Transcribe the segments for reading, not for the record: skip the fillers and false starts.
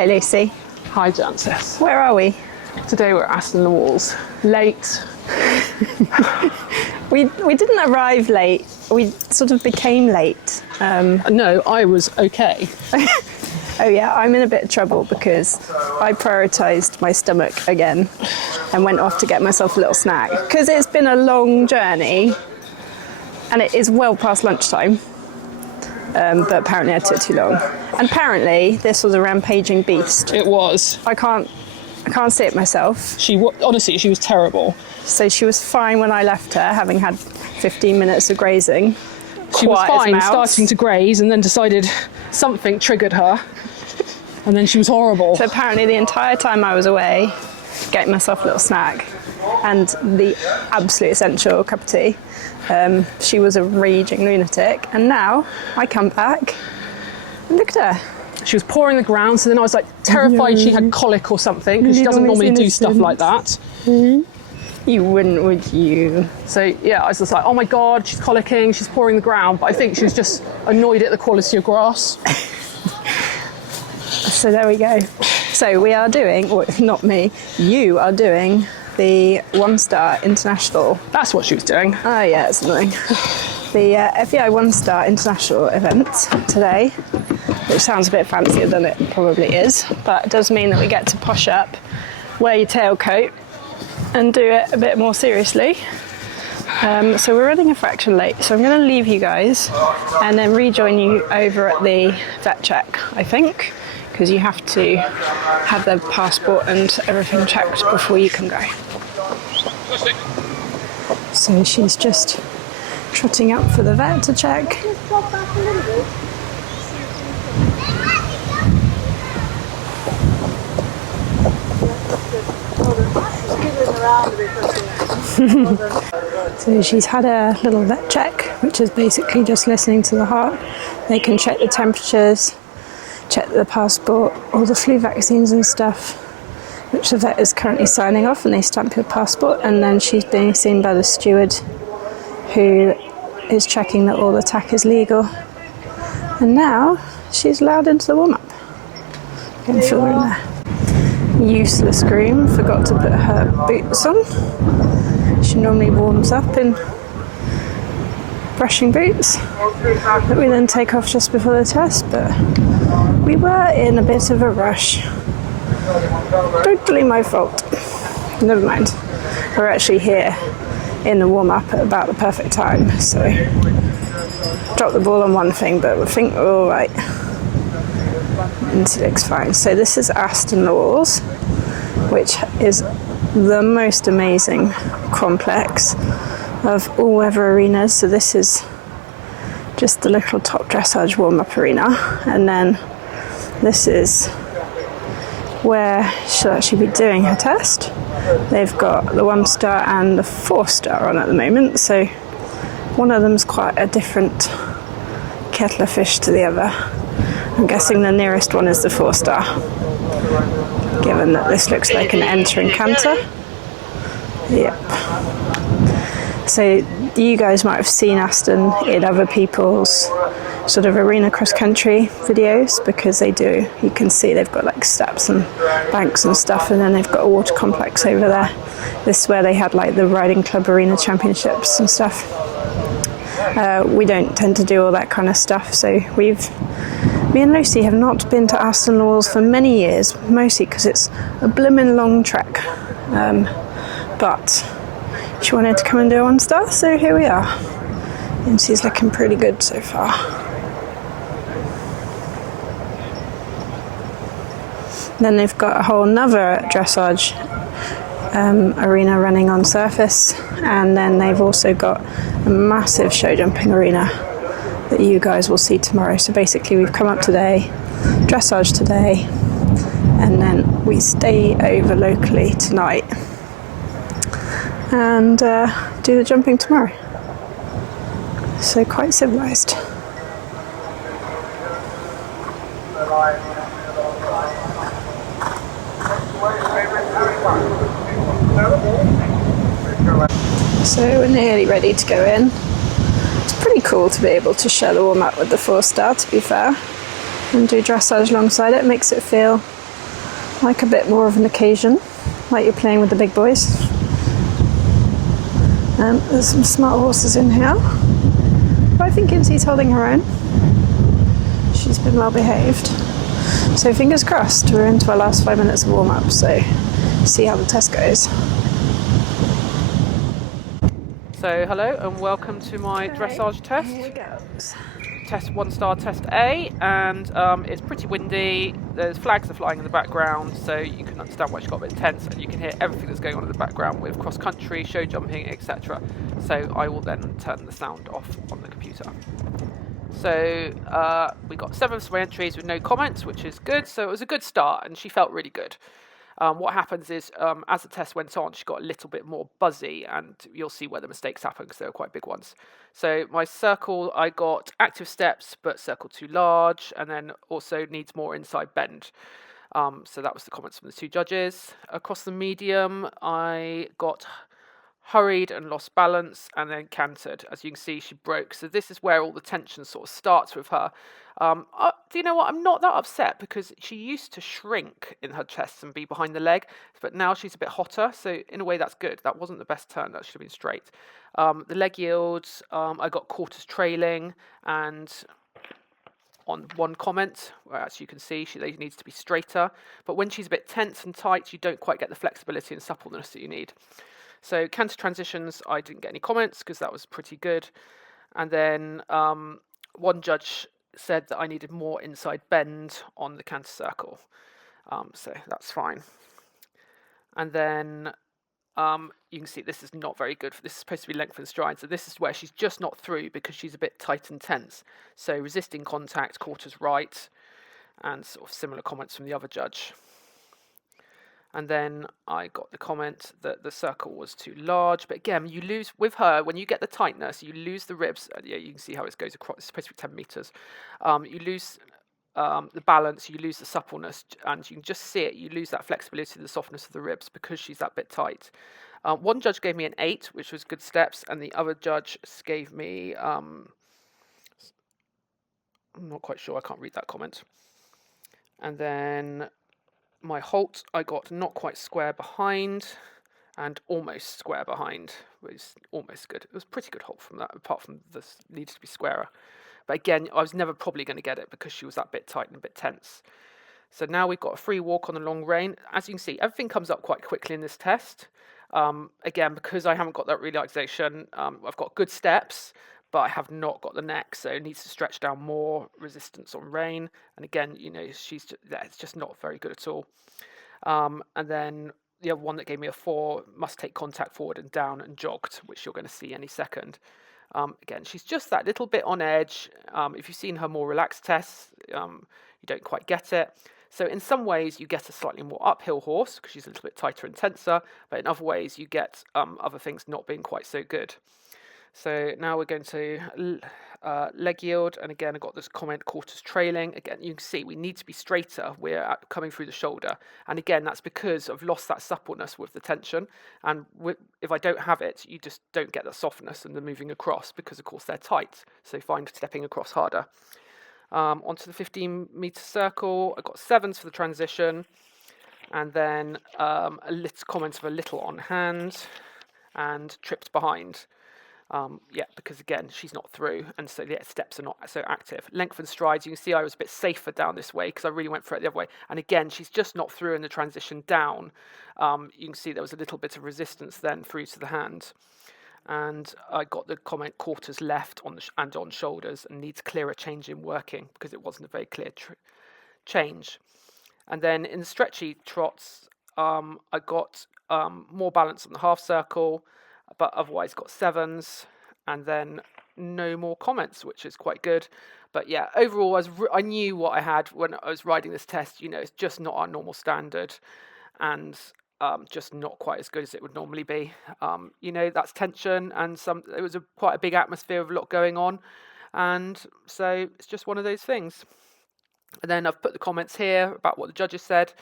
Hello, Lucy. Hi, Jancis. Where are we? Today we're at Aston-le-Walls. Late. We didn't arrive late. We sort of became late. No, I was okay. Oh yeah, I'm in a bit of trouble because I prioritised my stomach again and went off to get myself a little snack. Because it's been a long journey and it is well past lunchtime. But apparently I took too long. And apparently this was a rampaging beast. It was. I can't see it myself. Honestly, she was terrible. So she was fine when I left her, having had 15 minutes of grazing. She was fine, starting to graze, and then decided something triggered her. And then she was horrible. So apparently the entire time I was away, getting myself a little snack and the absolute essential cup of tea, she was a raging lunatic. And now I come back and look at her. She was pawing the ground, so then I was like terrified she had colic or something, because she doesn't normally do stuff like that. Mm-hmm. You wouldn't, would you? So yeah, I was just like, oh my God, she's colicking, she's pawing the ground. But I think she was just annoyed at the quality of grass. So there we go. So we are doing, or not me, you are doing the One-Star International. That's what she was doing. Oh yeah, it's annoying. The FEI One-Star International event today, which sounds a bit fancier than it probably is, but it does mean that we get to posh up, wear your tailcoat, and do it a bit more seriously. So we're running a fraction late, so I'm going to leave you guys and then rejoin you over at the vet check, I think, because you have to have the passport and everything checked before you can go. So she's just trotting up for the vet to check. So she's had a little vet check, which is basically just listening to the heart. They can check the temperatures, check the passport, all the flu vaccines and stuff, which the vet is currently signing off, and they stamp your passport, and then she's being seen by the steward who is checking that all the tack is legal. And now she's allowed into the warm-up. Can feel her in there. Useless groom forgot to put her boots on. She normally warms up in brushing boots that we then take off just before the test, but we were in a bit of a rush. Totally my fault. Never mind. We're actually here in the warm-up at about the perfect time, so dropped the ball on one thing, but we think we're all right. And it looks fine. So this is Aston-le-Walls, which is the most amazing complex of all weather arenas. So this is just the little top dressage warm-up arena, and then this is where she'll actually be doing her test. They've got the 1-star and the 4-star on at the moment, so one of them's quite a different kettle of fish to the other. I'm guessing the nearest one is the 4-star, given that this looks like an enter and canter. Yep. So you guys might have seen Aston in other people's sort of arena cross-country videos, because they do, you can see they've got like steps and banks and stuff, and then they've got a water complex over there. This is where they had like the riding club arena championships and stuff. We don't tend to do all that kind of stuff, so me and Lucy have not been to Aston-le-Walls for many years, mostly because it's a blimmin' long trek. But she wanted to come and do a 1-star, so here we are. And she's looking pretty good so far. Then they've got a whole nother dressage arena running on surface, and then they've also got a massive show jumping arena that you guys will see tomorrow. So basically we've come up today, dressage today, and then we stay over locally tonight and do the jumping tomorrow. So quite civilised. So we're nearly ready to go in. It's pretty cool to be able to share the warm-up with the 4-star, to be fair, and do dressage alongside it. Makes it feel like a bit more of an occasion, like you're playing with the big boys. There's some smart horses in here, but I think Incy's holding her own. She's been well behaved. So fingers crossed, we're into our last 5 minutes of warm-up, so see how the test goes. So hello and welcome to my dressage test. Here we go. Test 1-star test A, and it's pretty windy. There's flags are flying in the background, so you can understand why she got a bit intense, and you can hear everything that's going on in the background with cross country, show jumping, etc. So I will then turn the sound off on the computer. So we got 7 of my entries with no comments, which is good. So it was a good start, and she felt really good. What happens is, as the test went on, she got a little bit more buzzy, and you'll see where the mistakes happen because they were quite big ones. So my circle, I got active steps, but circle too large, and then also needs more inside bend. So that was the comments from the 2 judges. Across the medium, I got hurried and lost balance, and then cantered. As you can see, she broke. So this is where all the tension sort of starts with her. Do you know what? I'm not that upset because she used to shrink in her chest and be behind the leg, but now she's a bit hotter. So in a way, that's good. That wasn't the best turn. That should have been straight. The leg yields, I got quarters trailing, and on one comment, where as you can see, she needs to be straighter. But when she's a bit tense and tight, you don't quite get the flexibility and suppleness that you need. So canter transitions, I didn't get any comments because that was pretty good. And then one judge said that I needed more inside bend on the canter circle. So that's fine. And then you can see this is not very good. This is supposed to be length and stride. So this is where she's just not through because she's a bit tight and tense. So resisting contact, quarters right, and sort of similar comments from the other judge. And then I got the comment that the circle was too large. But again, you lose with her, when you get the tightness, you lose the ribs. Yeah, you can see how it goes across. It's supposed to be 10 meters. You lose the balance, you lose the suppleness, and you can just see it. You lose that flexibility, the softness of the ribs because she's that bit tight. One judge gave me an 8, which was good steps. And the other judge gave me, I'm not quite sure. I can't read that comment. And then my halt, I got not quite square behind and almost square behind, which is almost good. It was pretty good halt from that, apart from this needed to be squarer. But again, I was never probably going to get it because she was that bit tight and a bit tense. So now we've got a free walk on the long rein. As you can see, everything comes up quite quickly in this test. Again, because I haven't got that relaxation, I've got good steps, but I have not got the neck, so it needs to stretch down more, resistance on rein. And again, you know, it's just not very good at all. And then the other one that gave me a 4 must take contact forward and down and jogged, which you're going to see any second. Again, she's just that little bit on edge. If you've seen her more relaxed tests, you don't quite get it. So in some ways, you get a slightly more uphill horse because she's a little bit tighter and tenser, but in other ways, you get other things not being quite so good. So now we're going to leg yield, and again I got this comment quarters trailing. Again, you can see we need to be straighter. We're coming through the shoulder, and again that's because I've lost that suppleness with the tension, and if I don't have it, you just don't get that softness and the moving across because of course they're tight, so find stepping across harder. Onto the 15-meter circle, I got 7s for the transition, and then a little comment of a little on hand and tripped behind. Yeah, because again, she's not through, and so the steps are not so active. Length and strides, you can see I was a bit safer down this way because I really went for it the other way. And again, she's just not through in the transition down. You can see there was a little bit of resistance then through to the hand. And I got the comment quarters left and on shoulders and needs clearer change in working because it wasn't a very clear change. And then in the stretchy trots, I got more balance on the half circle, but otherwise got 7s, and then no more comments, which is quite good. But yeah, overall, I knew what I had when I was riding this test. You know, it's just not our normal standard, and just not quite as good as it would normally be. You know, that's tension, and it was quite a big atmosphere with a lot going on, and so it's just one of those things. And then I've put the comments here about what the judges said,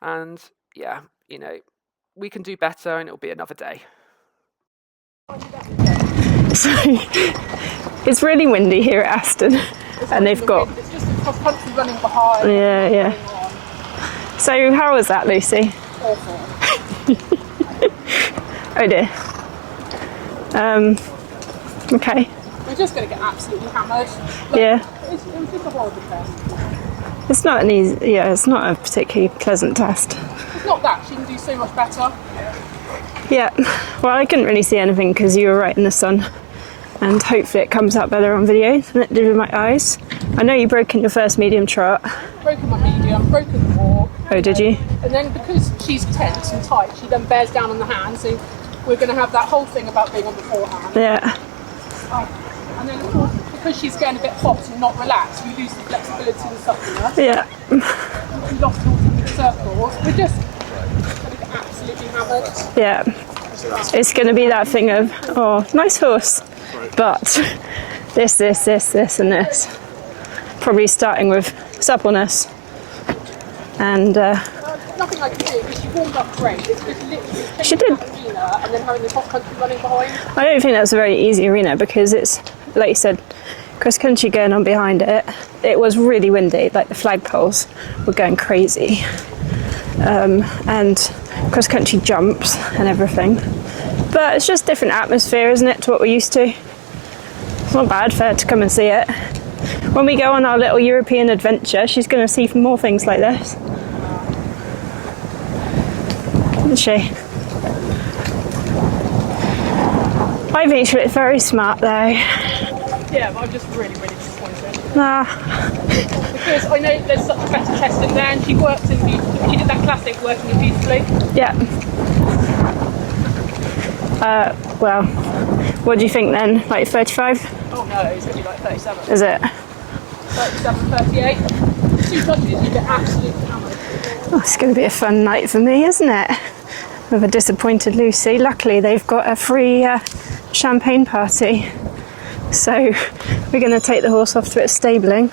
and yeah, you know, we can do better, and it'll be another day. So it's really windy here at Aston, and they've got. It's just cross country running behind. Yeah. So how was that, Lucy? Awful. Oh dear. Okay. We're just going to get absolutely hammered. Yeah. It was just a horrible test. It's not an easy, yeah, it's not a particularly pleasant test. It's not that, she can do so much better. Yeah, well, I couldn't really see anything because you were right in the sun, and hopefully it comes out better on video than it did with my eyes. I know you broke in your first medium trot. Broken my medium, broken the walk. Oh, did you? And then because she's tense and tight, she then bears down on the hand, so we're going to have that whole thing about being on the forehand. Yeah. And then, of course, because she's getting a bit hot and not relaxed, we lose the flexibility and suppleness. Yeah. We lost all the circles. We're just going to get absolutely hammered. Yeah. It's going to be that thing of, oh, nice horse, but this, and this. Probably starting with suppleness. And Nothing I can do because she warmed up great. It's just literally she did. arena and then having the hot country running behind. I don't think that's a very easy arena because it's, like you said, cross country going on behind it. It was really windy, like the flagpoles were going crazy. And cross country jumps and everything. But it's just different atmosphere, isn't it, to what we're used to? It's not bad for her to come and see it. When we go on our little European adventure, she's going to see more things like this. Isn't she? I think she looks very smart though. Yeah, but I'm just really, really disappointed. Nah. Because I know there's such a better test in there and she works in beautifully. She did that classic working in beautifully. Yeah. Well, what do you think then? Like 35? Oh no, it's going to be like 37. Is it? 37, 38. 2 touches, you get absolutely hammered. Oh, it's going to be a fun night for me, isn't it? With a disappointed Lucy. Luckily, they've got a free champagne party. So we're going to take the horse off to its stabling,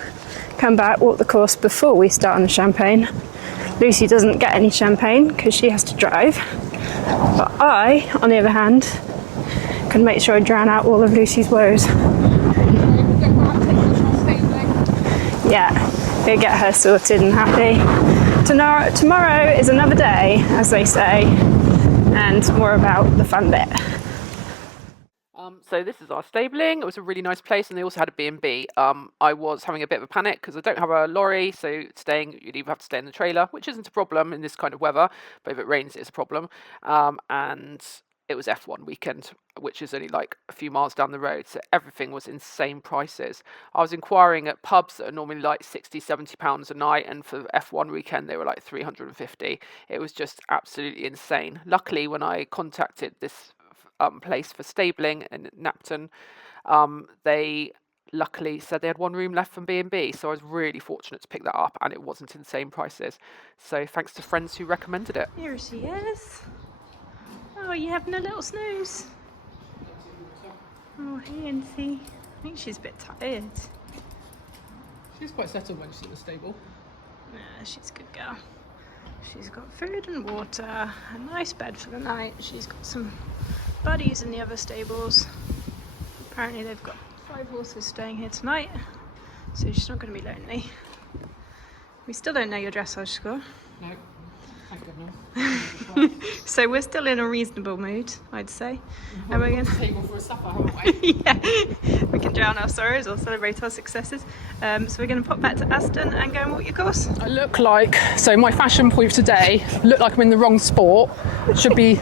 come back, walk the course before we start on the champagne. Lucy doesn't get any champagne because she has to drive. But I, on the other hand, can make sure I drown out all of Lucy's woes. Yeah, we'll get her sorted and happy. Tomorrow is another day, as they say, and more about the fun bit. So this is our stabling. It was a really nice place, and they also had a B&B. I was having a bit of a panic because I don't have a lorry, so you'd either have to stay in the trailer, which isn't a problem in this kind of weather, but if it rains, it's a problem. And it was F1 weekend, which is only like a few miles down the road, so everything was insane prices. I was inquiring at pubs that are normally like £60-70 a night, and for F1 weekend they were like 350. It was just absolutely insane. Luckily, when I contacted this place for stabling in Napton, they luckily said they had one room left from B&B, so I was really fortunate to pick that up, and it wasn't insane prices. So thanks to friends who recommended it. Here she is. Oh, you having a little snooze? Oh, hey, Incy. I think she's a bit tired. She's quite settled when she's in the stable. Yeah, she's a good girl. She's got food and water, a nice bed for the night. She's got some buddies in the other stables. Apparently they've got 5 horses staying here tonight, so she's not going to be lonely. We still don't know your dressage score. No, thank goodness. So we're still in a reasonable mood, I'd say. And we're going to table for a supper, haven't we? Yeah, we can drown our sorrows or celebrate our successes. So we're going to pop back to Aston and go and walk your course. I look like, so my fashion point today, look like I'm in the wrong sport. Should be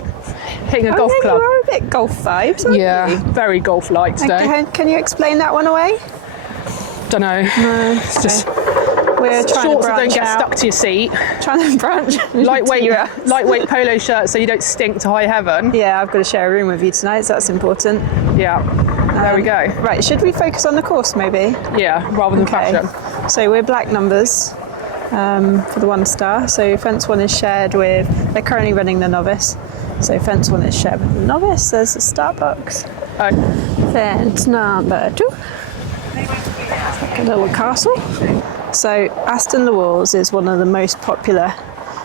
hitting a golf club. You are a bit golf vibes, aren't you? Very golf-like today. Okay, can you explain that one away? Don't know. No, It's just we're trying shorts to that don't branch get out. stuck to your seat. Trying to branch. Lightweight polo shirt so you don't stink to high heaven. Yeah, I've got to share a room with you tonight, so that's important. Yeah, there we go. Right, should we focus on the course maybe? Yeah, rather than fashion. So we're black numbers for the 1 star. So fence 1 is shared with, they're currently running the novice. So fence 1 is shared with the novice. There's the start box. Oh. Fence number 2. A little castle. So Aston-le-Walls is one of the most popular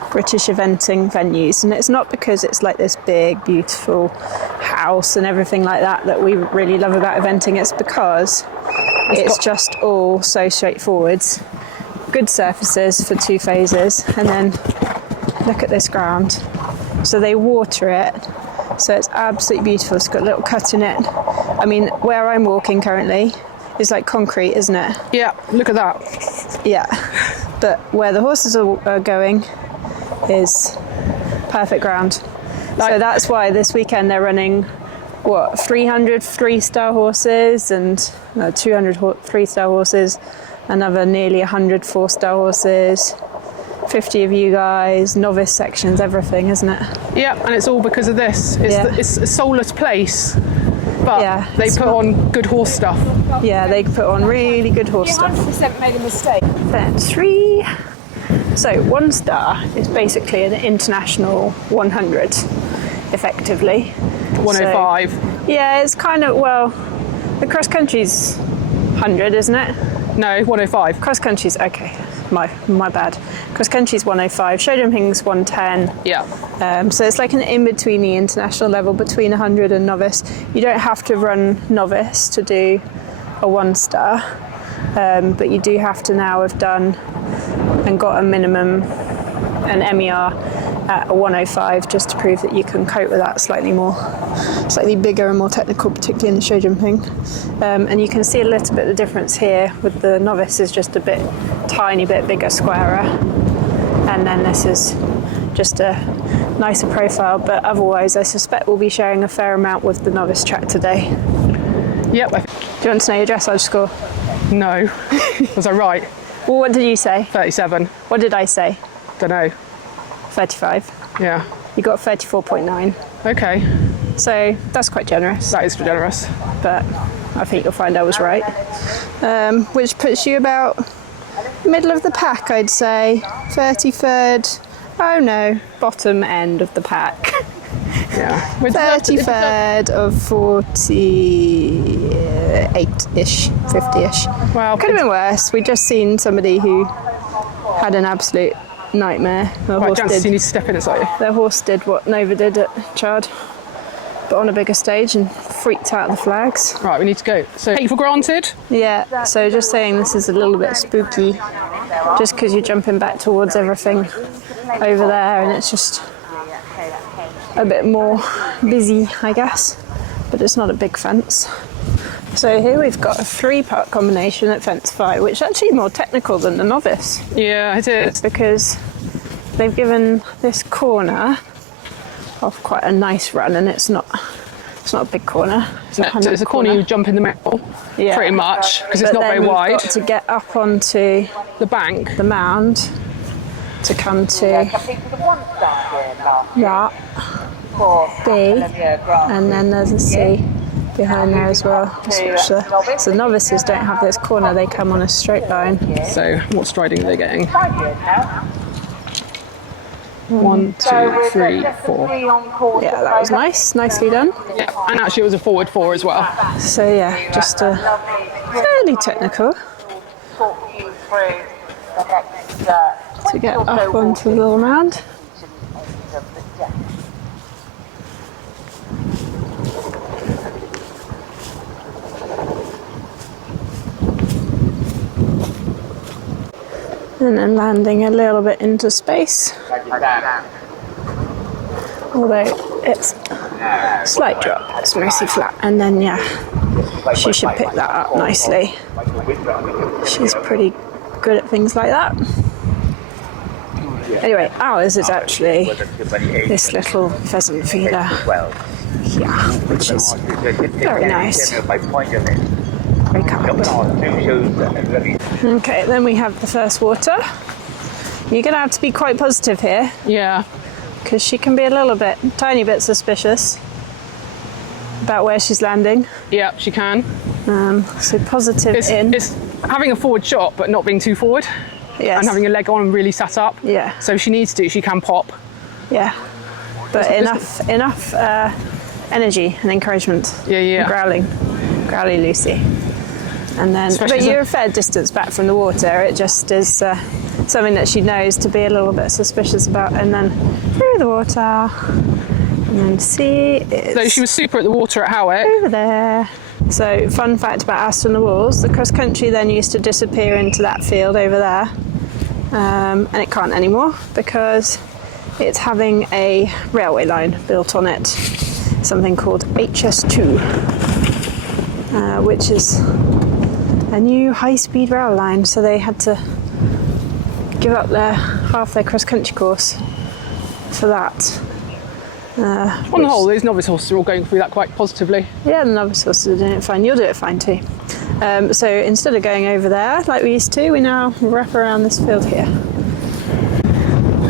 British eventing venues, and it's not because it's like this big beautiful house and everything like that we really love about eventing. It's because it's just all so straightforward. Good surfaces for 2 phases, and then Look at this ground. So they water it, so it's absolutely beautiful. It's got a little cut in it. I mean, where I'm walking currently is like concrete, isn't it? Yeah, look at that. Yeah, but where the horses are going is perfect ground. So that's why this weekend they're running, 300 3-star horses and 200 3-star horses, another nearly 100 4-star horses, 50 of you guys, novice sections, everything, isn't it? Yeah, and it's all because of this. It's a soulless place, but they put on good horse stuff. Yeah, they put on really good horse stuff. 100% made a mistake. Then 3. So 1 star is basically an international 100, effectively. 105. So, yeah, it's kind of, well, the cross country's 100, isn't it? No, 105. Cross country's, okay, my bad. Cross country's 105, show jumping's 110. Yeah. So it's like an in-between the international level, between 100 and novice. You don't have to run novice to do a 1 star, but you do have to now have done and got a minimum, an MER at a 105, just to prove that you can cope with that slightly bigger and more technical, particularly in the show jumping. And you can see a little bit of the difference here with the novice is just a tiny bit bigger, squarer, and then this is just a nicer profile, but otherwise I suspect we'll be sharing a fair amount with the novice track today. Yep. Do you want to know your dressage score? No. Was I right? Well, what did you say? 37. What did I say? Don't know. 35. Yeah. You got 34.9. Okay. So that's quite generous. That is generous. But I think you'll find I was right. Which puts you about middle of the pack, I'd say. 33rd. Oh no, bottom end of the pack. Yeah. 33rd of 48-ish, 50-ish. Well, could have been worse. We'd just seen somebody who had an absolute nightmare. Right, Jancis, you need to step in inside. Their horse did what Nova did at Chad, but on a bigger stage, and freaked out the flags. Right, we need to go. So, take for granted? Yeah, so just saying this is a little bit spooky, just because you're jumping back towards everything over there, and it's just a bit more busy, I guess, but it's not a big fence. So here we've got a 3-part combination at fence 5, which is actually more technical than the novice. Yeah, it is. Because they've given this corner off quite a nice run, and it's not a big corner. It's a corner you jump in the middle, pretty much, because it's not very wide. Got to get up onto the bank, the mound, to come to that B, and then there's a C behind there as well. So novices don't have this corner, they come on a straight line. So what striding are they getting? 1, 2, 3, 4. Yeah, that was nice, nicely done. Yeah, and actually it was a forward 4 as well. So yeah, just fairly technical to get up onto the little mound. And then landing a little bit into space. Although it's a slight drop, it's mostly flat. And then yeah, she should pick that up nicely. She's pretty good at things like that. Anyway, ours is actually this little pheasant feeder. Yeah, which is very nice. Very kind. Okay, then we have the first water. You're going to have to be quite positive here. Yeah. Because she can be a tiny bit suspicious about where she's landing. Yeah, she can. So positive in. It's having a forward shot, but not being too forward. Yes. And having a leg on and really sat up. Yeah. So if she needs to, she can pop. Yeah. But enough energy and encouragement. Yeah. And growly Lucy. And then, but you're a fair distance back from the water. It just is something that she knows to be a little bit suspicious about. And then through the water, and then see it's so she was super at the water at Howick. over there. So fun fact about Aston-le-Walls: the cross country then used to disappear into that field over there, and it can't anymore because it's having a railway line built on it, something called HS2, which is a new high-speed rail line, so they had to give up half their cross-country course for that. On the whole, these novice horses are all going through that quite positively. Yeah, the novice horses are doing it fine. You'll do it fine too. So instead of going over there like we used to, we now wrap around this field here.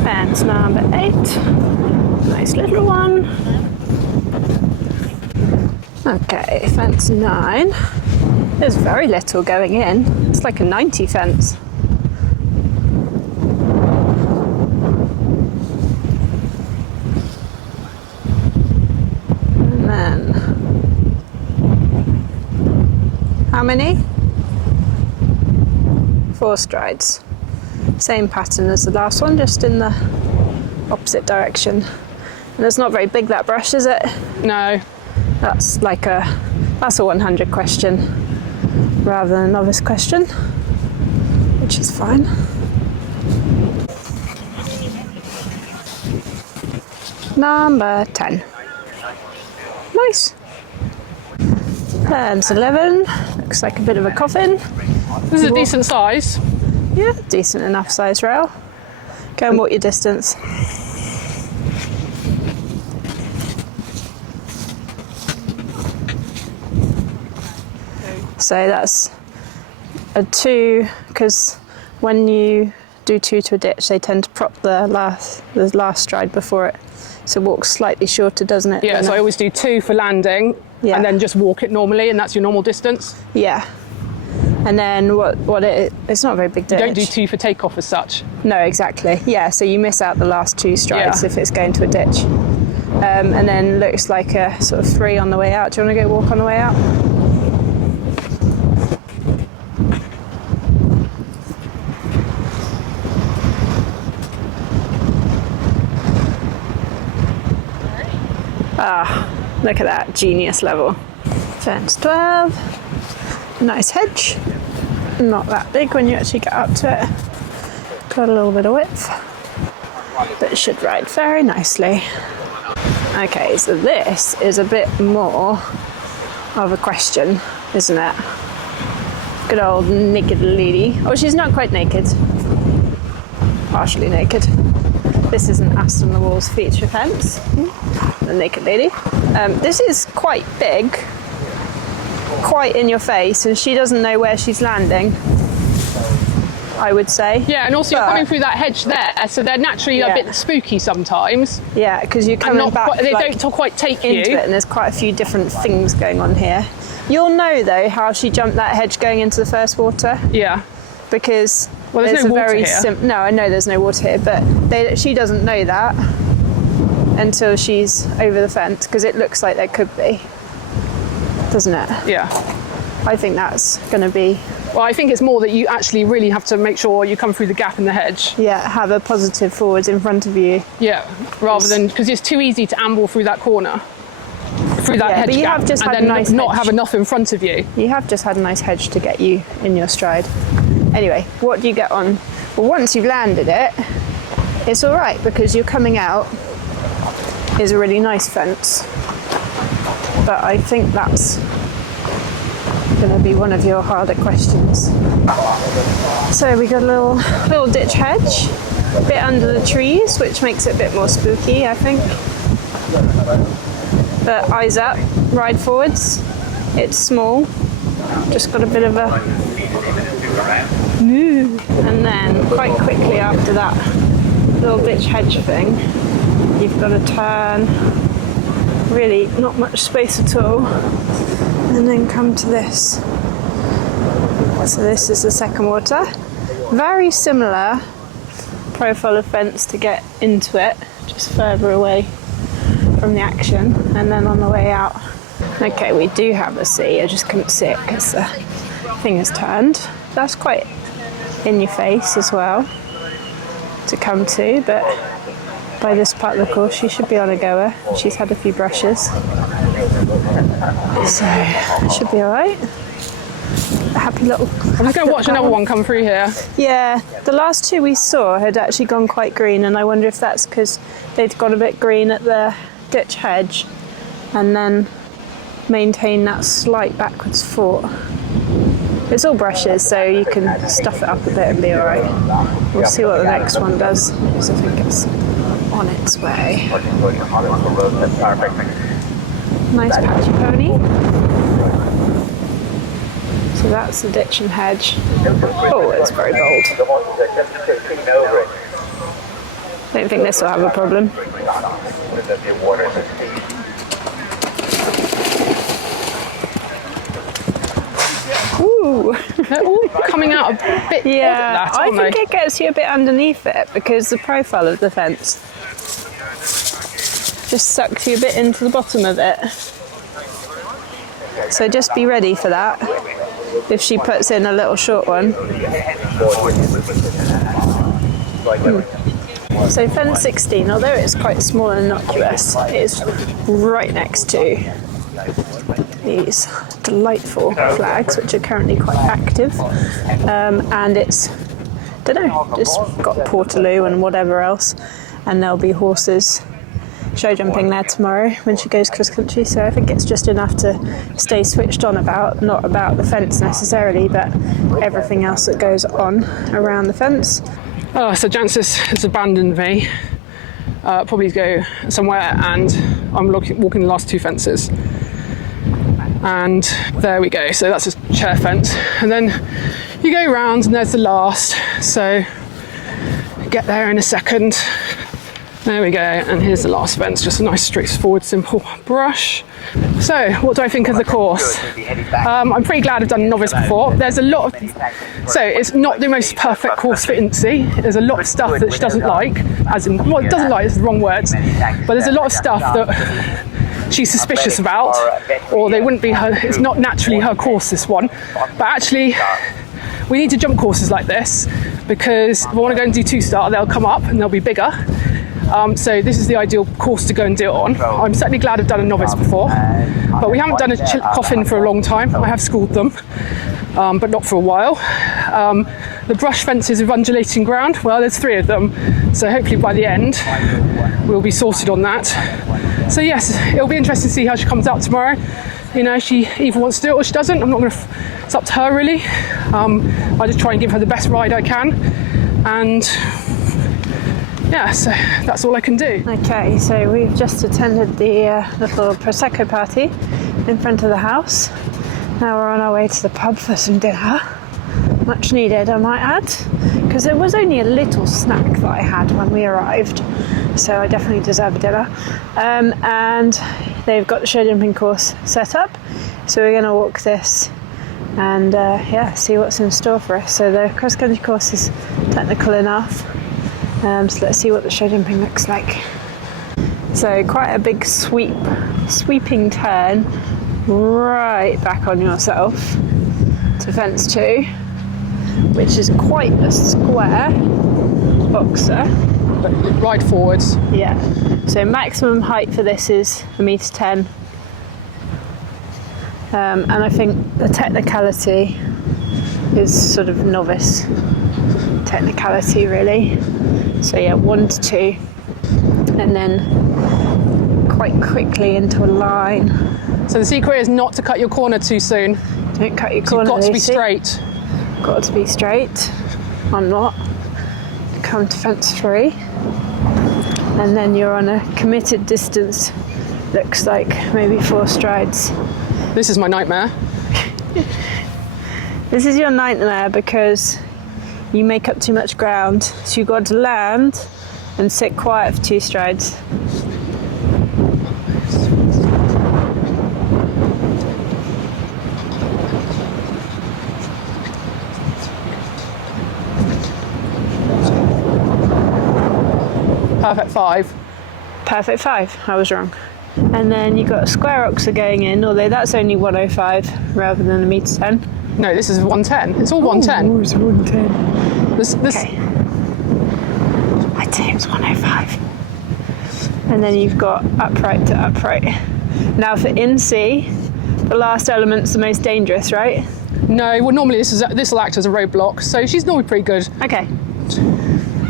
Fence number 8. Nice little one. Okay, fence 9. There's very little going in. It's like a 90 fence. And then, how many? 4 strides. Same pattern as the last one, just in the opposite direction. And it's not very big, that brush, is it? No. That's a 100 question rather than a novice question, which is fine. Number 10. Nice. And 11. Looks like a bit of a coffin. This is a decent size. Yeah, decent enough size rail. Go and walk your distance. So that's a 2, because when you do 2 to a ditch, they tend to prop the last stride before it. So it walks slightly shorter, doesn't it? Yeah, so I always do 2 for landing, Yeah. and then just walk it normally, and that's your normal distance. Yeah. And then it's not a very big ditch. You don't do 2 for takeoff as such. No, exactly. Yeah, so you miss out the last 2 strides Yeah. if it's going to a ditch. And then looks like a sort of 3 on the way out. Do you want to go walk on the way out? Ah, look at that, genius level. Fence 12, nice hedge. Not that big when you actually get up to it. Got a little bit of width, but it should ride very nicely. Okay, so this is a bit more of a question, isn't it? Good old naked lady. Oh, she's not quite naked. Partially naked. This is an Aston-le-Walls feature fence. The naked lady. This is quite big, quite in your face, and she doesn't know where she's landing, I would say. Yeah, and also you're coming through that hedge there, so they're naturally a bit spooky sometimes. Yeah, because you're coming back. They don't quite take you into it, and there's quite a few different things going on here. You'll know though how she jumped that hedge going into the first water. Yeah. Because there's no water here. No, I know there's no water here, but she doesn't know that until she's over the fence, because it looks like there could be, doesn't it? Yeah. I think that's going to be... Well, I think it's more that you actually really have to make sure you come through the gap in the hedge. Yeah, have a positive forwards in front of you. Yeah, rather than... Because it's too easy to amble through that corner, through that hedge but you gap, have just and had then a nice not hedge. have enough in front of you. You have just had a nice hedge to get you in your stride. Anyway, what do you get on? Well, once you've landed it, it's all right, because you're coming out is a really nice fence. But I think that's going to be one of your harder questions. So we got a little ditch hedge, a bit under the trees, which makes it a bit more spooky, I think. But eyes up, ride forwards. It's small, just got a bit of a move. And then quite quickly after that little ditch hedge thing, you've got to turn, really not much space at all, and then come to this. So this is the second water. Very similar profile of fence to get into it, just further away from the action, and then on the way out. Okay, we do have a sea, I just couldn't see it because the thing has turned. That's quite in your face as well to come to, but by this part of the course she should be on a goer. She's had a few brushes, so it should be alright. happy little... I'm just going to watch another one come through here. Yeah, the last two we saw had actually gone quite green, and I wonder if that's because they'd got a bit green at the ditch hedge and then maintain that slight backwards foot. It's all brushes, so you can stuff it up a bit and be alright. We'll see what the next one does, because I think it's on its way. Nice patchy pony. So that's the ditch and hedge. Oh, it's very bold. Don't think this will have a problem. Ooh. They're all coming out a bit. Yeah, that, I aren't think it gets you a bit underneath it because the profile of the fence just sucks you a bit into the bottom of it. So just be ready for that if she puts in a little short one. So fence 16, although it's quite small and innocuous, it is right next to these delightful flags, which are currently quite active, and it's, don't know, just got Portaloo and whatever else, and there'll be horses show jumping there tomorrow when she goes cross country. So I think it's just enough to stay switched on about, not about the fence necessarily, but everything else that goes on around the fence. Oh, so Jancis has abandoned me, probably to go somewhere, and I'm walking the last two fences. And there we go, so that's a chair fence. And then you go round and there's the last, so get there in a second. There we go, and here's the last fence, just a nice straightforward simple brush. So what do I think of the course? I'm pretty glad I've done novice before. There's a lot of, so it's not the most perfect course for Incy. There's a lot of stuff that she doesn't like, as in, well, doesn't like is the wrong words, but there's a lot of stuff that she's suspicious about, or they wouldn't be her, it's not naturally her course, this one. But actually, we need to jump courses like this, because if I want to go and do two-star, they'll come up and they'll be bigger. So this is the ideal course to go and do it on. I'm certainly glad I've done a novice before, but we haven't done a coffin for a long time. I have schooled them, but not for a while. The brush fences of undulating ground, well, there's 3 of them, so hopefully by the end we'll be sorted on that. So yes, it'll be interesting to see how she comes out tomorrow. You know, she either wants to do it or she doesn't. I'm not going to, it's up to her really. I just try and give her the best ride I can, and yeah, so that's all I can do. Okay, so we've just attended the little Prosecco party in front of the house. Now we're on our way to the pub for some dinner. Much needed, I might add, because it was only a little snack that I had when we arrived, so I definitely deserve a dinner. And they've got the show jumping course set up, so we're going to walk this and yeah, see what's in store for us. So the cross country course is technical enough. So let's see what the show jumping looks like. So quite a big sweeping turn right back on yourself to fence 2, which is quite a square boxer. But ride forwards. Yeah. So maximum height for this is 1.10 m. And I think the technicality is sort of novice technicality really. So yeah, 1 to 2, and then quite quickly into a line. So the secret is not to cut your corner too soon. Don't cut your corner. You've got to be Lucy. straight. Got to be straight. I'm not. Come to fence 3, and then you're on a committed distance. Looks like maybe 4 strides. This is my nightmare. This is your nightmare because you make up too much ground, so you've got to land and sit quiet for 2 strides. Perfect 5. Perfect 5, I was wrong. And then you've got a square oxer going in, although that's only 105 rather than 1.10 m. No, this is 110. It's all 110. Oh, it's 110. This, Okay. I'd say it's 105. And then you've got upright to upright. Now for in C, the last element's the most dangerous, right? No, well, normally this will act as a roadblock, so she's normally pretty good. Okay.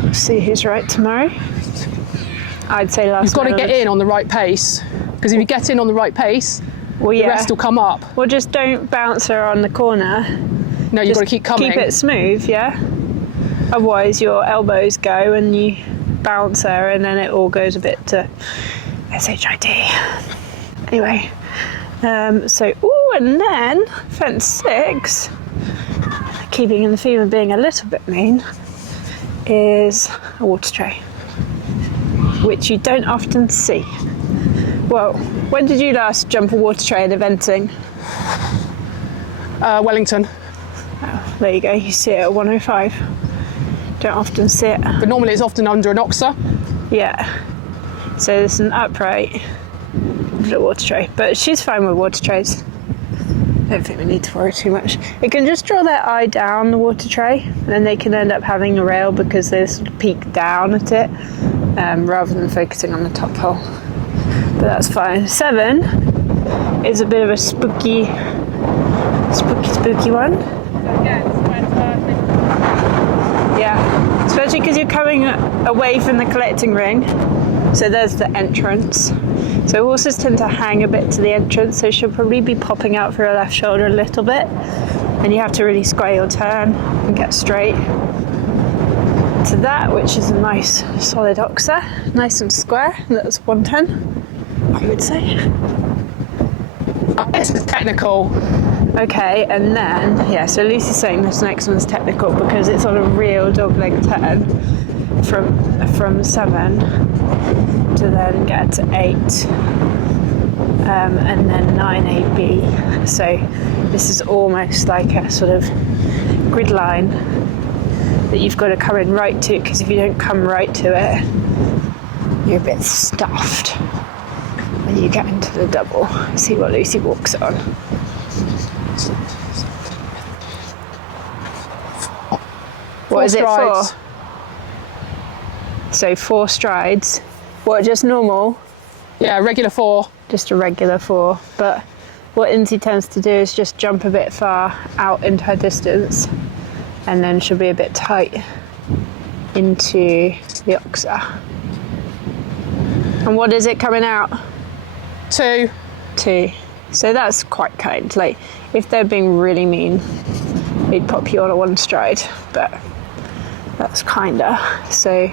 Let's see who's right tomorrow. I'd say last. You've got to get in on the right pace, because if you get in on the right pace, the rest will come up. Well, just don't bounce her on the corner. No, you've got to keep coming. Keep it smooth, yeah? Otherwise your elbows go and you bounce her and then it all goes a bit to SHIT. Anyway, and then fence 6, keeping in the theme of being a little bit mean, is a water tray, which you don't often see. Well, when did you last jump a water tray in eventing? Wellington. Oh, there you go, you see it at 105. Don't often see it. But normally it's often under an oxer. Yeah. So there's an upright with a water tray. But she's fine with water trays. I don't think we need to worry too much. It can just draw their eye down the water tray, and then they can end up having a rail because they sort of peek down at it rather than focusing on the top hole. But that's fine. 7 is a bit of a spooky one. Yeah, especially because you're coming away from the collecting ring. So there's the entrance. So horses tend to hang a bit to the entrance, so she'll probably be popping out for her left shoulder a little bit. And you have to really square your turn and get straight to that, which is a nice solid oxer, nice and square. That's 110, I would say. This is technical. Okay, and then, so Lucy's saying this next one's technical because it's on a real dogleg turn from 7 to then get to 8 and then 9AB. So this is almost like a sort of grid line that you've got to come in right to, because if you don't come right to it, you're a bit stuffed when you get into the double. See what Lucy walks on. What is it for? So 4 strides. What, just normal? Yeah, regular 4. Just a regular 4. But what Incy tends to do is just jump a bit far out into her distance, and then she'll be a bit tight into the oxer. And what is it coming out? 2. 2. So that's quite kind. Like, if they're being really mean, they'd pop you on a 1 stride, but that's kinda. So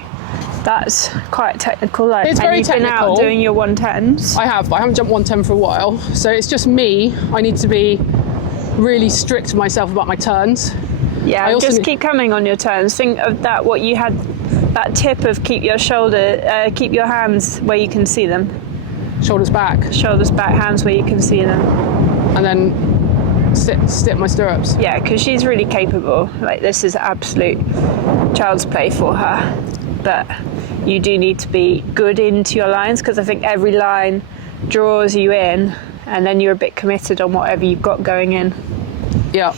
that's quite technical. Like, it's very technical. Been out doing your 110s. I have, but I haven't jumped 110 for a while. So it's just me. I need to be really strict with myself about my turns. Yeah, just keep coming on your turns. Think of that, what you had, that tip of keep your hands where you can see them. Shoulders back. Shoulders back, hands where you can see them. And then sit my stirrups. Yeah, because she's really capable. Like, this is absolute child's play for her. But you do need to be good into your lines, because I think every line draws you in, and then you're a bit committed on whatever you've got going in. Yeah.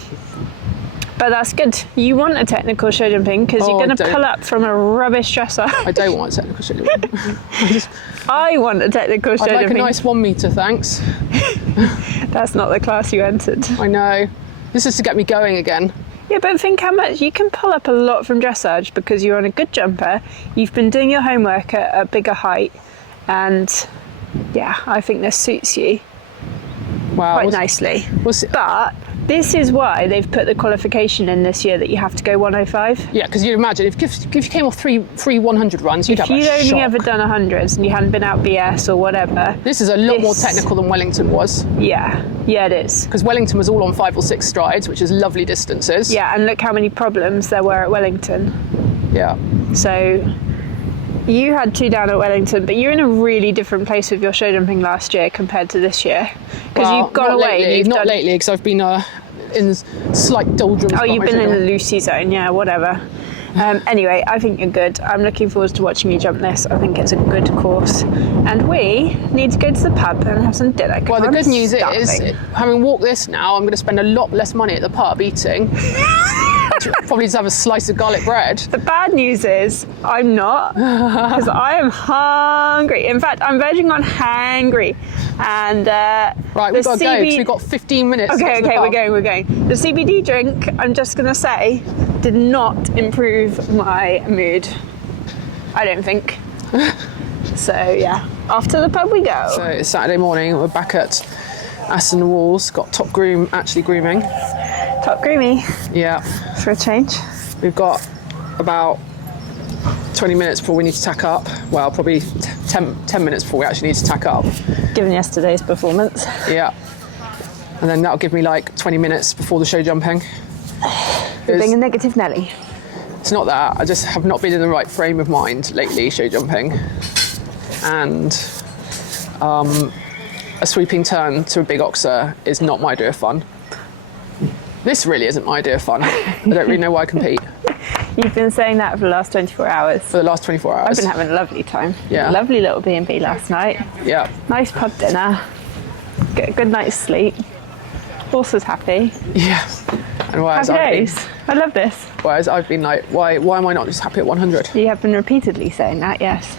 But that's good. You want a technical show jumping because you're going to pull up from a rubbish dresser. I don't want a technical show jumping. I want a technical show jumping. I'd like a nice 1 metre, thanks. That's not the class you entered. I know. This is to get me going again. Yeah, but think how much you can pull up a lot from dressage because you're on a good jumper. You've been doing your homework at a bigger height, and yeah, I think this suits you quite nicely. We'll see. But this is why they've put the qualification in this year that you have to go 105. Yeah, because you imagine if you came off three 100 runs, you'd have a shock. If you'd only ever done 100s and you hadn't been out BS or whatever. This is a lot more technical than Wellington was. Yeah, it is. Because Wellington was all on 5 or 6 strides, which is lovely distances. Yeah, and look how many problems there were at Wellington. Yeah. So you had 2 down at Wellington, but you're in a really different place with your show jumping last year compared to this year. Because you've gone away. Not lately, because I've been in slight doldrums. Oh, you've been in the Lucy zone, yeah, whatever. Anyway, I think you're good. I'm looking forward to watching you jump this. I think it's a good course. And we need to go to the pub and have some dinner. Well, the good news is, having walked this now, I'm going to spend a lot less money at the pub eating. probably just have a slice of garlic bread. The bad news is I'm not, because I am hungry. In fact, I'm verging on hangry. And right, we've got to go because we've got 15 minutes. Okay, we're going. The CBD drink, I'm just going to say, did not improve my mood. I don't think. So yeah, off to the pub we go. So it's Saturday morning. We're back at Aston-le-Walls. Got Top Groom actually grooming. Top groomy. Yeah. For a change. We've got about 20 minutes before we need to tack up. Well, probably 10 minutes before we actually need to tack up. Given yesterday's performance. Yeah. And then that'll give me like 20 minutes before the show jumping. You're being a negative Nelly. It's not that. I just have not been in the right frame of mind lately show jumping. And a sweeping turn to a big oxer is not my idea of fun. This really isn't my idea of fun. I don't really know why I compete. You've been saying that for the last 24 hours. For the last 24 hours. I've been having a lovely time. Yeah. Lovely little B&B last night. Yeah. Nice pub dinner. Get a good night's sleep. Horse was happy. Yeah. And whereas Happy days. I love this. Whereas I've been like, why am I not just happy at 100? You have been repeatedly saying that, yes.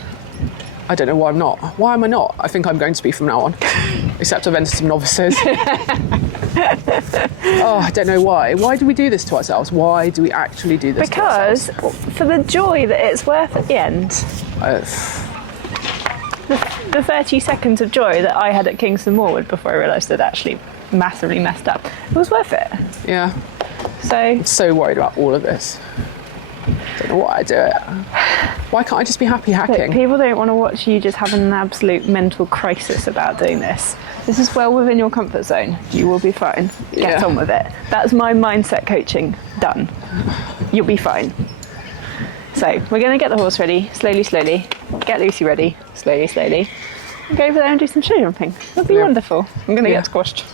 I don't know why I'm not. Why am I not? I think I'm going to be from now on. Except I've entered some novices. Oh, I don't know why. Why do we do this to ourselves? Why do we actually do this to ourselves? Because for the joy that it's worth at the end. The 30 seconds of joy that I had at Kingston Moorwood before I realised I'd actually massively messed up. It was worth it. Yeah. So I'm so worried about all of this. Don't know why I do it. Why can't I just be happy hacking? Look, people don't want to watch you just have an absolute mental crisis about doing this. This is well within your comfort zone. You will be fine. Get on with it. That's my mindset coaching done. You'll be fine. So we're going to get the horse ready, slowly. Get Lucy ready, slowly. And go over there and do some show jumping. It'll be wonderful. I'm going to get squashed.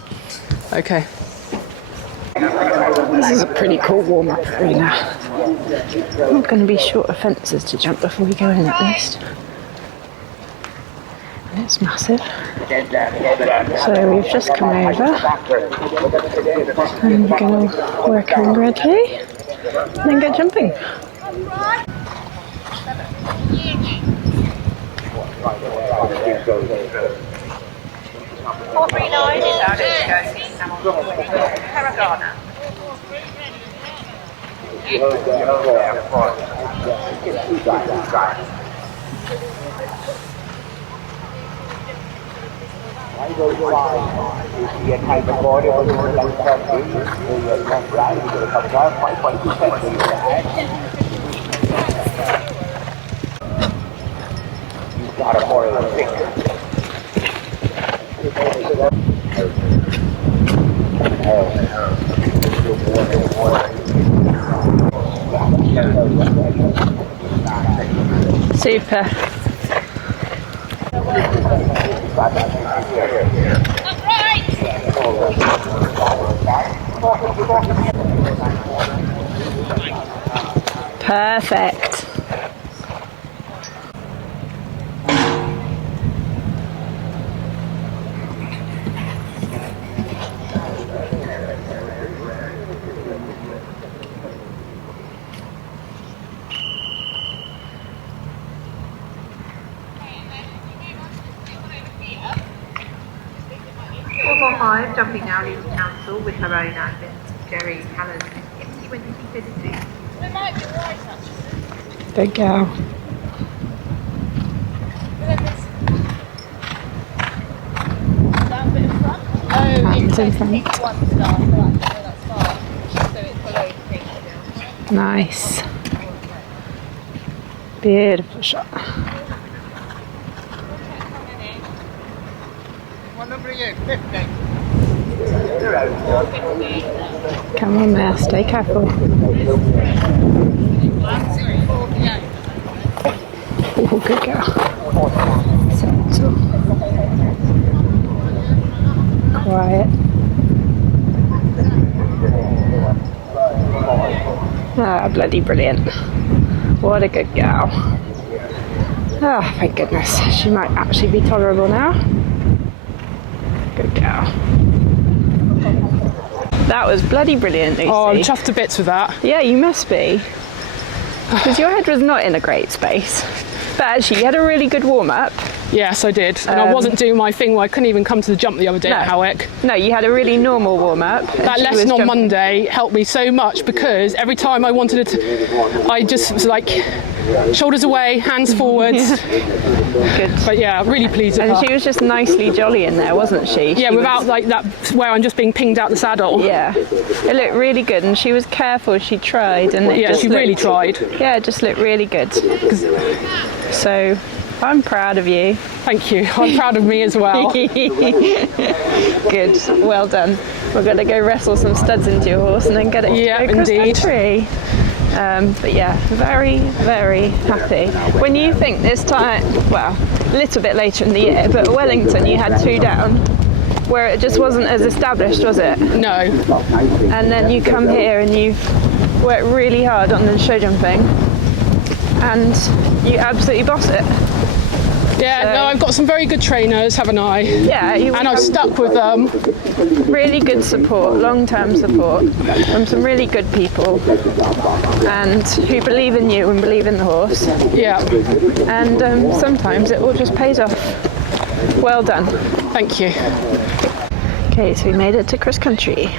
Okay. This is a pretty cool warm-up arena. Not going to be short of fences to jump before we go in at least. And it's massive. So we've just come over. And we're going to work on gradually. And then get jumping. Super. Perfect. Jumping now into council with her own outfit, Jerry, Callan, empty when she said it to. It might be right actually. Big girl. That bit in front? Hands in front. One star, that's far. So it's below pink. Nice. Beautiful shot. What number are you? 50. Come on there, stay careful. Oh, good girl. Settle. Quiet. Ah, bloody brilliant. What a good girl. Ah, thank goodness. She might actually be tolerable now. Good girl. That was bloody brilliant, Lucy. Oh, I'm chuffed to bits with that. Yeah, you must be. Because your head was not in a great space. But actually, you had a really good warm-up. Yes, I did. And I wasn't doing my thing where I couldn't even come to the jump the other day at Howick. No, you had a really normal warm-up. That lesson on Monday helped me so much because every time I wanted to, I just was like, shoulders away, hands forwards. Good. But yeah, really pleased with And her. she was just nicely jolly in there, wasn't she? Yeah, without like that, where I'm just being pinged out the saddle. Yeah, it looked really good, and she was careful. She tried, and it Yeah, just she really tried. Yeah, it just looked really good. So, I'm proud of you. Thank you. I'm proud of me as well. Good, well done. We're going to go wrestle some studs into your horse and then get it Yeah, to go cross indeed. country. But yeah, very, very happy. When you think this time, well, a little bit later in the year, but at Wellington you had 2 down, where it just wasn't as established, was it? No. And then you come here and you work really hard on the show jumping, and you absolutely boss it. Yeah, So- no, I've got some very good trainers, haven't I? Yeah, you And I've have stuck with them. really good support, long-term support from some really good people, and who believe in you and believe in the horse. Yeah, And sometimes it all just pays off. Well done. thank you. Okay, so we made it to cross country.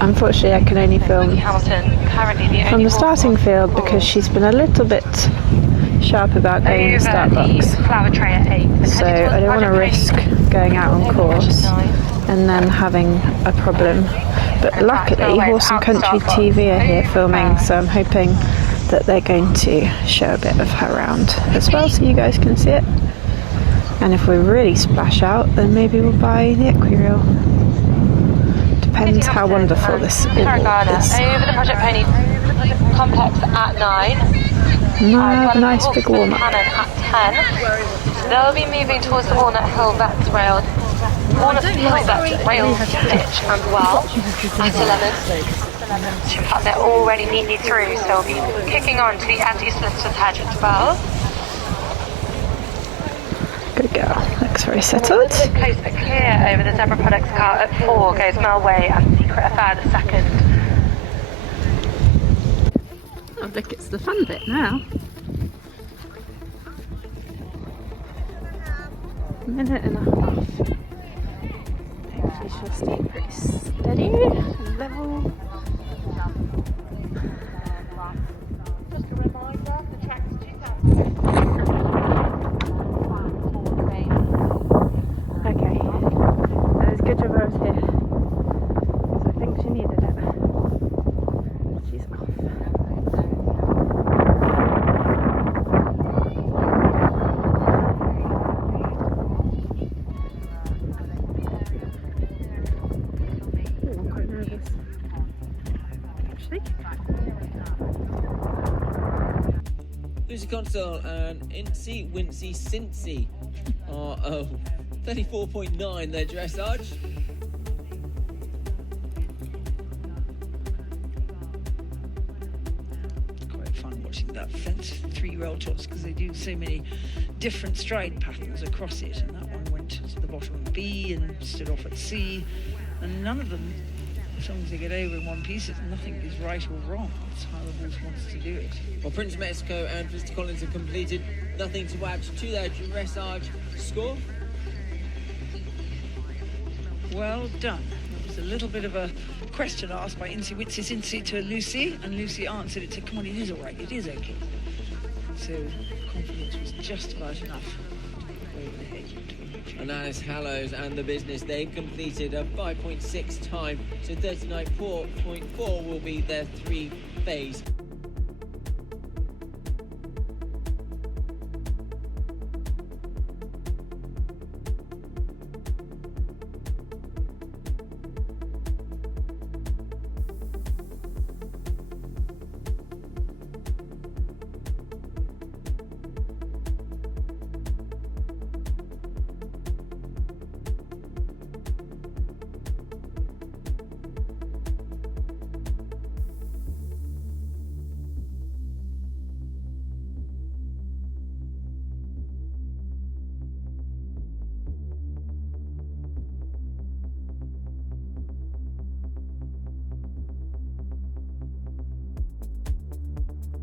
Unfortunately, I can only film Hamilton, currently the from only the starting field because she's been a little bit sharp about going in the start box. flower tray at 8. So I don't want to risk going out on course and then having a problem. But luckily, Horse and Country TV are here filming, so I'm hoping that they're going to show a bit of her around as well, so you guys can see it. And if we really splash out, then maybe we'll buy the equereel. Depends how wonderful this all is. Over the Project Pony complex at 9. Nice big warm-up. Cannon at 10. They'll be moving towards the Walnut Hill Vets rail. Walnut Hill Vets rail pitch as well at 11. But they're already neatly through, so we'll be kicking on to the anti-solicitor's hedge at 12. Good girl. Looks very settled. Close but clear over the Zebra Products car at 4 goes Melway and Secret Affair the second. I think it's the fun bit now. A minute and a half. Hopefully she'll stay pretty steady and level. Just a reminder, the track is 2000. Okay. That was good job I was here. So I think she needed it. She's off. Ooh, I'm quite nervous. Actually. Lucy Constable and Incy Wincy Cincy are 34.9 their dressage. Quite fun watching that fence 3-year-old tots because they do so many different stride patterns across it, and that one went to the bottom of B and stood off at C, and none of them, as long as they get over in one piece, nothing is right or wrong. It's how the horse wants to do it. Well, Prince Mexico and Mr. Collins have completed. Nothing to add to their dressage score. Well done. There was a little bit of a question asked by Incy Witsis Incy to Lucy, and Lucy answered it, said, come on, it is all right, it is okay. So confidence was just about enough to go over the hedge into the hedge. And Alice Hallows and the business, they've completed a 5.6 time, so 39.4 will be their 3 phase.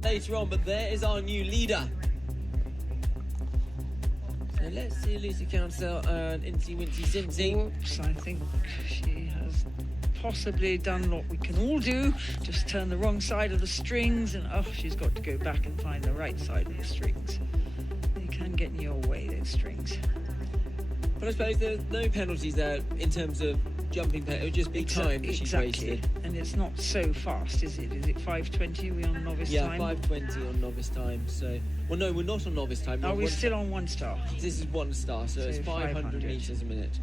later on, but there is our new leader. So let's see Lucy Council and Incy Wincy Cincy. Oops, I think she has possibly done what we can all do, just turn the wrong side of the strings, and she's got to go back and find the right side of the strings. They can get in your way, those strings. But I suppose there's no penalties there in terms of jumping. It would just be time that she's wasted. And it's not so fast, is it? Is it 5:20? Are we on novice time? Yeah, 5:20 on novice time. So, well, no, we're not on novice time. Are we still on 1 star? This is 1 star, so it's 500 meters a minute.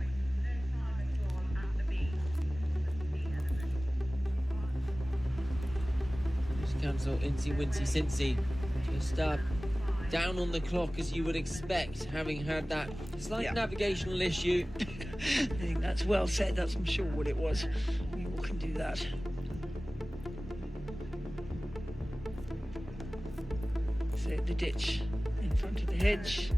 Just cancel Incy Wincy Cincy. Just down on the clock as you would expect, having had that slight navigational issue. I think that's well said. That's, I'm sure, what it was. We all can do that. So the ditch in front of the hedge.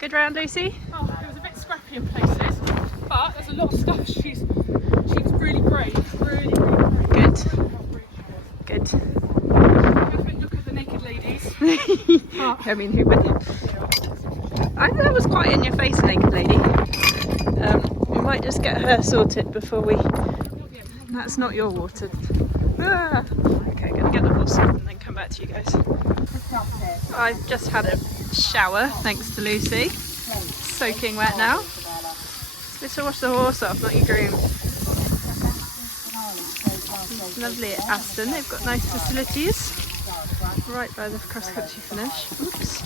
Good round, Lucy? Oh, it was a bit scrappy in places, but there's a lot of stuff. She's really brave, really brave. Good. Look at the naked ladies. I mean, who wouldn't? That was quite in your face, naked lady. We might just get her sorted before we... That's not your water. Okay, gonna get the horse sorted and then come back to you guys. I've just had a shower, thanks to Lucy. Soaking wet now. It's to wash the horse off, not your groom. It's lovely at Aston, they've got nice facilities. Right by the cross-country finish. Oops.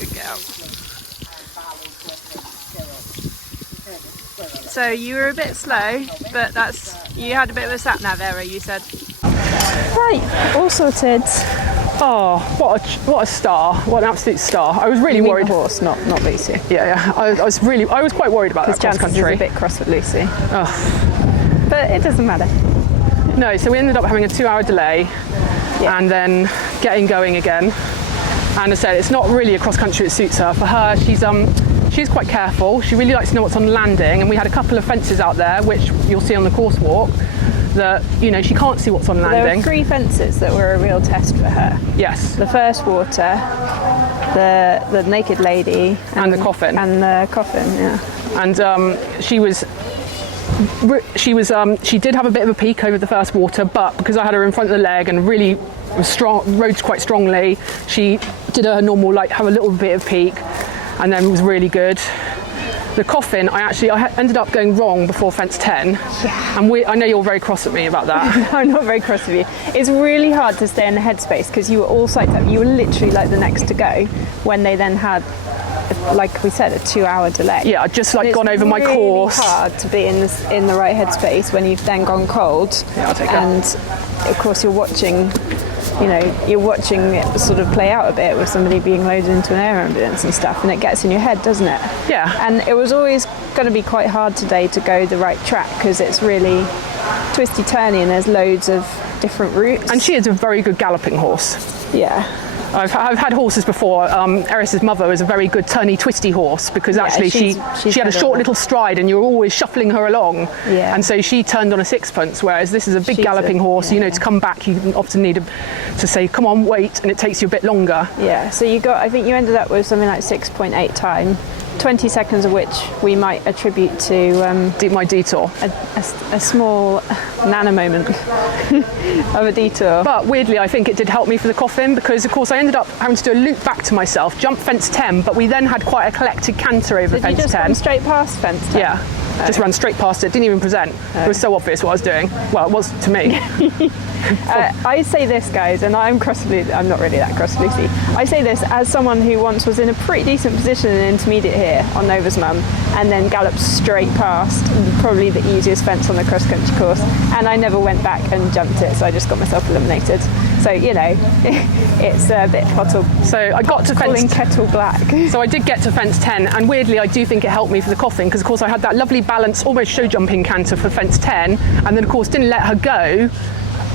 Good girl. So you were a bit slow, but you had a bit of a sat-nav error, you said. Right, all sorted. Oh, what a star! What an absolute star! I was really worried. The horse, not Lucy. Yeah. I was quite worried about that cross country. Is a bit cross with Lucy. Oh. But it doesn't matter. No, so we ended up having a 2-hour delay, and then getting going again. And I said it's not really a cross country that suits her. For her, she's quite careful. She really likes to know what's on landing, and we had a couple of fences out there, which you'll see on the course walk, that she can't see what's on landing. There were 3 fences that were a real test for her. Yes. The first water, the naked lady, and the coffin. Yeah. And she did have a bit of a peak over the first water, but because I had her in front of the leg and really rode quite strongly, she did her normal, have a little bit of peak, and then was really good. The coffin, I ended up going wrong before fence 10. Yeah. And I know you're very cross at me about that. I'm not very cross with you. It's really hard to stay in the headspace because you were all psyched up. You were literally like the next to go when they then had, like we said, a 2-hour delay. Yeah, I'd just gone over my course. It's really hard to be in the right headspace when you've then gone cold. Yeah, I'll take and of course you're watching it sort of play out a bit with somebody being loaded into an air ambulance and stuff, and it gets in your head, doesn't it? Yeah. And it was always going to be quite hard today to go the right track because it's really twisty turny and there's loads of different routes. And she is a very good galloping horse. Yeah. I've had horses before. Eris's mother was a very good turny, twisty horse because actually she had a short little stride and you were always shuffling her along. Yeah. And so she turned on a sixpence, whereas this is a big galloping horse. You know, to come back, you often need to say, come on, wait, and it takes you a bit longer. Yeah, so I think you ended up with something like 6.8 time, 20 seconds of which we might attribute to My detour. a small nano moment of a detour. But weirdly, I think it did help me for the coffin because, of course, I ended up having to do a loop back to myself, jump fence 10, but we then had quite a collected canter over Did fence you just 10. run straight past fence 10? Yeah. Just ran straight past it, didn't even present. It was so obvious what I was doing. Well, it was to me. I say this, guys, and I'm not really that cross-Lucy. I say this as someone who once was in a pretty decent position in intermediate here on Nova's Mum, and then galloped straight past probably the easiest fence on the cross-country course, and I never went back and jumped it, so I just got myself eliminated. So, you know, it's a bit So I got to fence kettle black. So I did get to fence 10, and weirdly I do think it helped me for the coffin because, of course, I had that lovely balance, almost show jumping canter for fence 10, and then, of course, didn't let her go.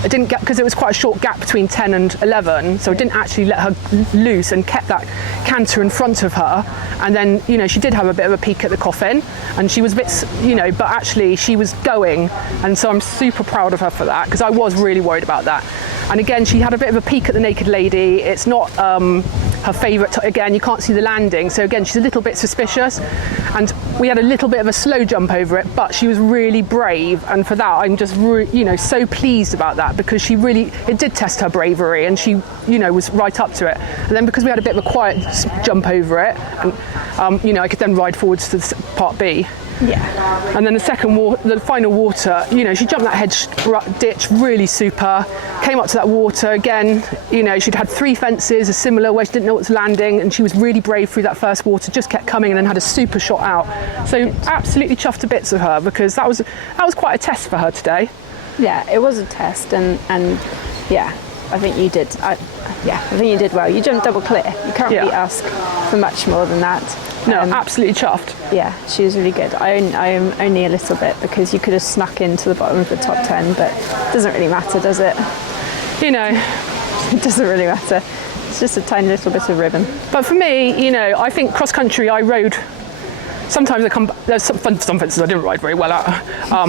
I didn't get, because it was quite a short gap between 10 and 11, so I didn't actually let her loose and kept that canter in front of her. And then, you know, she did have a bit of a peek at the coffin, and she was a bit, you know, but actually she was going, and so I'm super proud of her for that because I was really worried about that. And again, she had a bit of a peek at the naked lady. It's not her favourite. Again, you can't see the landing, so again, she's a little bit suspicious. And we had a little bit of a slow jump over it, but she was really brave, and for that, I'm just, you know, so pleased about that because it did test her bravery, and she, you know, was right up to it. And then because we had a bit of a quiet jump over it, and you know, I could then ride forwards to part B. Yeah. And then the final water, you know, she jumped that hedge ditch really super, came up to that water again, you know, she'd had 3 fences, a similar where she didn't know what was landing, and she was really brave through that first water, just kept coming and then had a super shot out. So absolutely chuffed to bits of her because that was quite a test for her today. Yeah, it was a test, and yeah, I think you did. I think you did well. You jumped double clear. You can't really ask for much more than that. No, absolutely chuffed. Yeah, she was really good. I am only a little bit because you could have snuck into the bottom of the top 10, but it doesn't really matter, does it? You know, it doesn't really matter. It's just a tiny little bit of ribbon. But for me, you know, I think cross country I rode. Sometimes there's some fences I didn't ride very well at,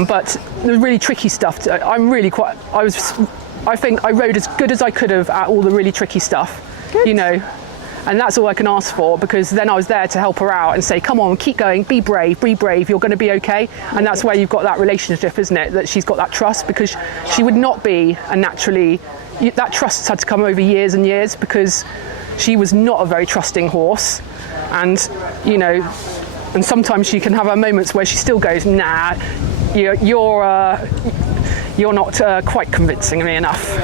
but the really tricky stuff. I think I rode as good as I could have at all the really tricky stuff. Good. You know. And that's all I can ask for because then I was there to help her out and say, come on, keep going, be brave, you're going to be okay. And that's where you've got that relationship, isn't it? That she's got that trust because she would not be that trust had to come over years and years because she was not a very trusting horse. And, you know, and sometimes she can have her moments where she still goes, nah, you're not quite convincing me enough.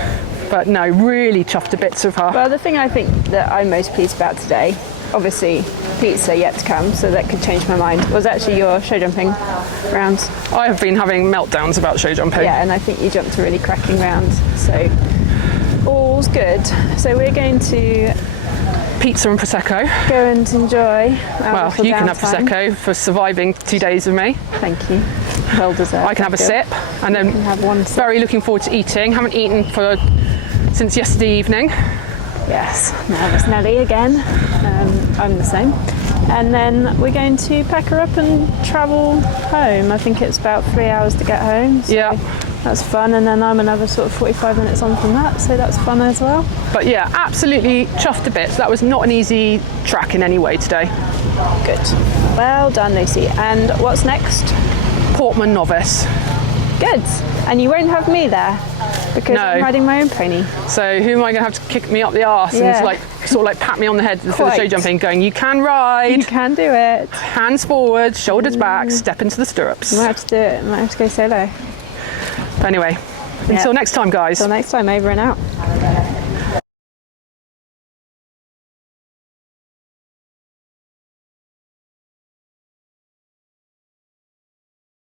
But no, really chuffed to bits of her. Well, the thing I think that I'm most pleased about today, obviously pizza yet to come, so that could change my mind, was actually your show jumping rounds. I have been having meltdowns about show jumping. Yeah, and I think you jumped a really cracking round, so all's good. So we're going to pizza and Prosecco. Go and enjoy our Well, you can have Prosecco for surviving 2 days with me. Thank you. Well deserved. I can have a sip, and then have one sip. Very looking forward to eating. Haven't eaten since yesterday evening. Yes, nervous Nelly again. I'm the same. And then we're going to pack her up and travel home. I think it's about 3 hours to get home. So yeah. That's fun, and then I'm another sort of 45 minutes on from that, so that's fun as well. But yeah, absolutely chuffed a bit. That was not an easy track in any way today. Good. Well done, Lucy. And what's next? Portman Novice. Good. And you won't have me there because I'm riding my own pony. So who am I going to have to kick me up the arse and sort of pat me on the head for the show jumping, going, you can ride. You can do it. Hands forward, shoulders back, step into the stirrups. You might have to do it. You might have to go solo. But anyway, until next time, guys. Until next time, over and out.